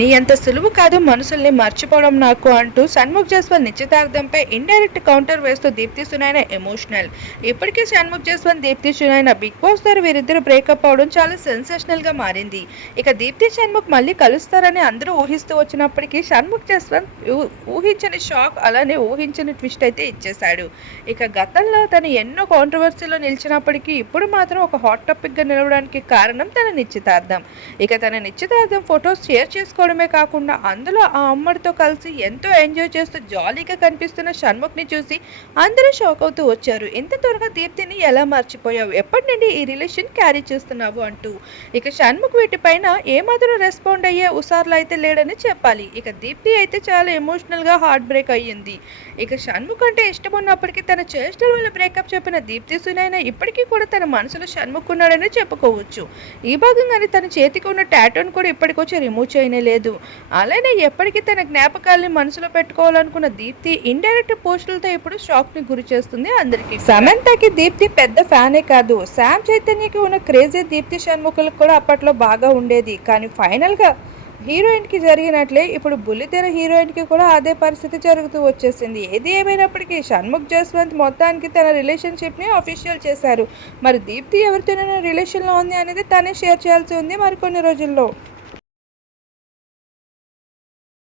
నీ అంత సులువు కాదు మనుషుల్ని మర్చిపోవడం నాకు అంటూ షణ్ముఖ్ జస్వాల్ నిశ్చితార్థంపై ఇండైరెక్ట్ కౌంటర్ వేస్తూ దీప్తి సునైన ఎమోషనల్. ఇప్పటికీ షణ్ముఖ్ జస్వాల్ దీప్తి సునైన బిగ్ బాస్ ద్వారా వీరిద్దరు బ్రేకప్ అవడం చాలా సెన్సేషనల్ గా మారింది. ఇక దీప్తి షణ్ముఖ్ మళ్ళీ కలుస్తారని అందరూ ఊహిస్తూ వచ్చినప్పటికీ షణ్ముఖ్ జస్వాల్ ఊహించని షాక్ అలానే ఊహించని ట్విస్ట్ అయితే ఇచ్చేశాడు. ఇక గతంలో తను ఎన్నో కాంట్రవర్సీలో నిలిచినప్పటికీ ఇప్పుడు మాత్రం ఒక హాట్ టాపిక్ గా నిలవడానికి కారణం తన నిశ్చితార్థం. ఇక తన నిశ్చితార్థం ఫొటోస్ షేర్ చేసుకోవడమే కాకుండా అందులో ఆ అమ్మడితో కలిసి ఎంతో ఎంజాయ్ చేస్తూ జాలీగా కనిపిస్తున్న షణ్ముఖ్ని చూసి అందరూ షాక్ అవుతూ వచ్చారు. ఇంత త్వరగా దీప్తిని ఎలా మర్చిపోయావు, ఎప్పటి నుండి ఈ రిలేషన్ క్యారీ చేస్తున్నావు అంటూ. ఇక షణ్ముఖ్ వీటిపైన ఏమాత్రం రెస్పాండ్ అయ్యే ఉసార్లు అయితే లేడని చెప్పాలి. ఇక దీప్తి అయితే చాలా ఎమోషనల్ గా హార్ట్ బ్రేక్ అయ్యింది. ఇక షణ్ముఖ్ అంటే ఇష్టం ఉన్నప్పటికీ తన చేష్టల వల్ల బ్రేకప్ చెప్పిన దీప్తి సునైన ఇప్పటికీ కూడా తన మనసులో షణ్ముఖ్ ఉన్నాడని చెప్పుకోవచ్చు. ఈ భాగంగానే తన చేతికి ఉన్న టాటూను కూడా ఇప్పటికొచ్చి రిమూవ్ చేయలేదు. అలానే ఎప్పటికీ తన జ్ఞాపకాలని మనసులో పెట్టుకోవాలనుకున్న దీప్తి ఇండైరెక్ట్ పోస్టులతో ఇప్పుడు షాక్ ని గురి చేస్తుంది అందరికి. సమంతకి దీప్తి పెద్ద ఫ్యానే కాదు, శామ్ చైతన్యకి ఉన్న క్రేజీ దీప్తి షణ్ముఖులకు కూడా అప్పట్లో బాగా ఉండేది. కానీ ఫైనల్ గా హీరోయిన్ కి జరిగినట్లే ఇప్పుడు బుల్లితెర హీరోయిన్ కి కూడా అదే పరిస్థితి జరుగుతూ వచ్చేసింది. ఏది ఏమైనప్పటికీ షణ్ముఖ్ జస్వంత్ మొత్తానికి తన రిలేషన్షిప్ ని అఫీషియల్ చేశారు. మరి దీప్తి ఎవరితోనైనా రిలేషన్ లో ఉంది అనేది తనే షేర్ చేయాల్సి ఉంది మరికొన్ని రోజుల్లో.